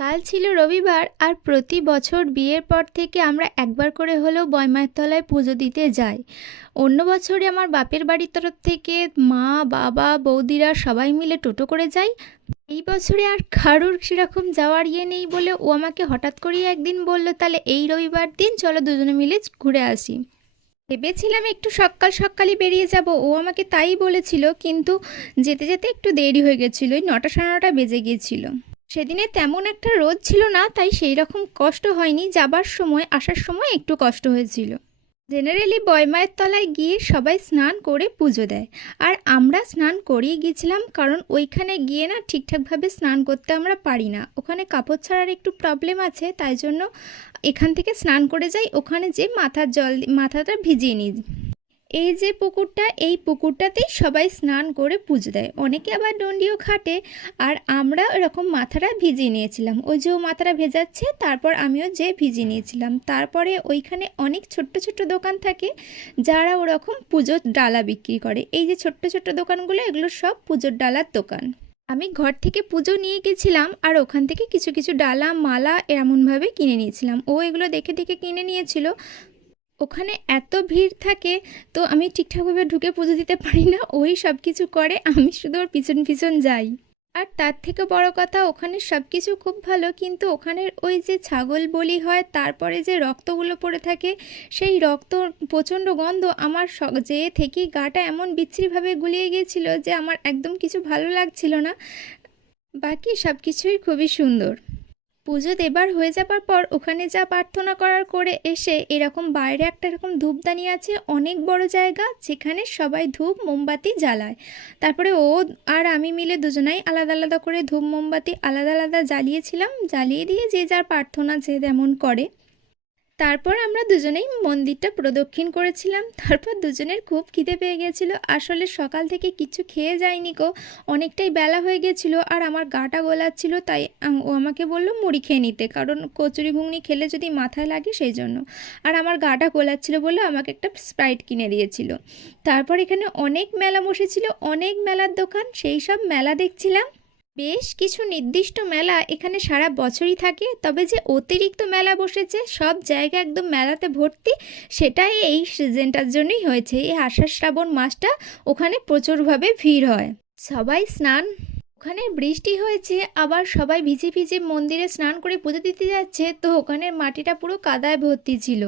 কাল ছিল রবিবার আর প্রতি বছর বিয়ের পর থেকে আমরা একবার করে হলেও তলায় পুজো দিতে যাই। অন্য বছরে আমার বাপের বাড়ির তরফ থেকে মা, বাবা, বৌদিরা সবাই মিলে টোটো করে যাই। এই বছরে আর কারোর সেরকম যাওয়ার ইয়ে নেই বলে ও আমাকে হঠাৎ করেই একদিন বলল, তাহলে এই রবিবার দিন চলো দুজনে মিলে ঘুরে আসি। ভেবেছিলাম একটু সকাল সকালই বেরিয়ে যাব, ও আমাকে তাই বলেছিল, কিন্তু যেতে যেতে একটু দেরি হয়ে গেছিল, ওই নটা সাড়ে নটা বেজে গিয়েছিল। সেদিনে তেমন একটা রোদ ছিল না, তাই সেই রকম কষ্ট হয়নি, যাবার সময়, আসার সময় একটু কষ্ট হয়েছিল। জেনারেলি বয়মায়ের তলায় গিয়ে সবাই স্নান করে পুজো দেয়। আর আমরা স্নান করেই গিয়েছিলাম কারণ ওইখানে গিয়ে না ঠিকঠাকভাবে স্নান করতে আমরা পারি না। ওখানে কাপড় ছাড়ার একটু প্রবলেম আছে, তাই জন্য এখান থেকে স্নান করে যাই, ওখানে যে মাথার জল, মাথাটা ভিজিয়ে নিই। এই যে পুকুরটা, এই পুকুরটাতেই সবাই স্নান করে পুজো দেয়। অনেকে আবার ডন্ডিও খাটে আর আমরা এরকম মাথাটা ভিজিয়ে নিয়েছিলাম। ওই যে মাথাটা ভেজাচ্ছে, তারপর আমিও যে ভিজিয়ে নিয়েছিলাম। তারপরে ওইখানে অনেক ছোট্ট ছোট্ট দোকান থাকে, যারা ওরকম পুজোর ডালা বিক্রি করে। এই যে ছোট্ট ছোট্ট দোকানগুলো, এগুলো সব পুজোর ডালার দোকান। আমি ঘর থেকে পুজো নিয়ে গেছিলাম আর ওখান থেকে কিছু কিছু ডালা, মালা এমনভাবে কিনে নিয়েছিলাম। ও এগুলো দেখে দেখে কিনে নিয়েছিল। ওখানে এত ভিড় থাকে, তো আমি ঠিকঠাকভাবে ঢুকে পুজো দিতে পারি না, ওই সব কিছু করে আমি শুধু ওর পিছন পিছন যাই। আর তার থেকে বড় কথা, ওখানে সব কিছু খুব ভালো, কিন্তু ওখানের ওই যে ছাগল বলি হয়, তারপরে যে রক্তগুলো পড়ে থাকে, সেই রক্ত প্রচণ্ড গন্ধ আমার যেয়ে থেকেই গাটা এমন বিচ্ছিরিভাবে গুলিয়ে গিয়েছিল যে আমার একদম কিছু ভালো লাগছিল না। বাকি সব কিছুই খুবই সুন্দর। পুজো দেবার হয়ে যাবার পর ওখানে যা প্রার্থনা করার করে এসে এরকম বাইরে একটা এরকম ধূপদানি আছে, অনেক বড় জায়গা যেখানে সবাই ধূপ, মোমবাতি জ্বালায়। তারপরে ও আর আমি মিলে দুজনাই আলাদা আলাদা করে ধূপ, মোমবাতি আলাদা আলাদা জ্বালিয়েছিলাম। জ্বালিয়ে দিয়ে যে যার প্রার্থনা যে তেমন করে। তারপর আমরা দুজনেই মন্দিরটা প্রদক্ষিণ করেছিলাম। তারপর দুজনের খুব খিদে পেয়ে গেছিল। আসলে সকাল থেকে কিছু খেয়ে যায়নি গো। অনেকটাই বেলা হয়ে গেছিল আর আমার গাটা গোলাচ্ছিল, তাই ও আমাকে বলল মুড়ি খেয়ে নিতে, কারণ কচুরি ঘুগনি খেলে যদি মাথায় লাগে সেই জন্য। আর আমার গাটা গোলাচ্ছিল বলে আমাকে একটা স্প্রাইট কিনে দিয়েছিল। তারপর এখানে অনেক মেলা বসেছিল অনেক মেলার দোকান, সেই সব মেলা দেখছিলাম। বেশ কিছু নির্দিষ্ট মেলা এখানে সারা বছরই থাকে, তবে যে অতিরিক্ত মেলা বসেছে, সব জায়গা একদম মেলাতে ভর্তি, সেটাই এই সিজনটার জন্যই হয়েছে। এই আষাঢ় শ্রাবণ মাসটা ওখানে প্রচুরভাবে ভিড় হয়। সবাই স্নান, ওখানে বৃষ্টি হয়েছে, আবার সবাই ভিজে ভিজে মন্দিরে স্নান করে পুজো দিতে যাচ্ছে, তো ওখানের মাটিটা পুরো কাদায় ভর্তি ছিল।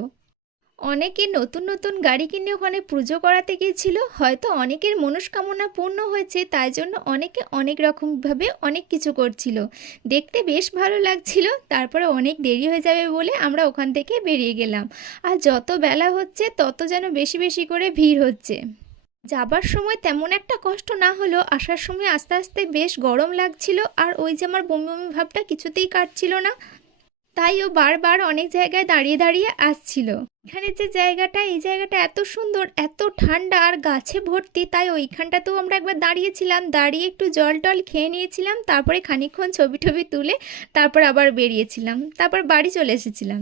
অনেকে নতুন নতুন গাড়ি কিনে ওখানে পুজো করাতে গিয়েছিল, হয়তো অনেকের মনস্কামনা পূর্ণ হয়েছে, তাই জন্য অনেকে অনেক রকমভাবে অনেক কিছু করছিল। দেখতে বেশ ভালো লাগছিল, তারপরে অনেক দেরি হয়ে যাবে বলে আমরা ওখান থেকে বেরিয়ে গেলাম। আর যত বেলা হচ্ছে, তত যেন বেশি বেশি করে ভিড় হচ্ছে। যাবার সময় তেমন একটা কষ্ট না হলেও আসার সময় আস্তে আস্তে বেশ গরম লাগছিল, আর ওই যে আমার বমি বমি ভাবটা কিছুতেই কাটছিল না। তাই ও বারবার অনেক জায়গায় দাঁড়িয়ে দাঁড়িয়ে আসছিল। এখানে যে জায়গাটা, এই জায়গাটা এত সুন্দর, এত ঠান্ডা আর গাছে ভর্তি, তাই ওইখানটাতেও আমরা একবার দাঁড়িয়েছিলাম। দাঁড়িয়ে একটু জল টল খেয়ে নিয়েছিলাম, তারপরে খানিক্ষণ ছবি টবি তুলে তারপর আবার বেরিয়েছিলাম, তারপর বাড়ি চলে এসেছিলাম।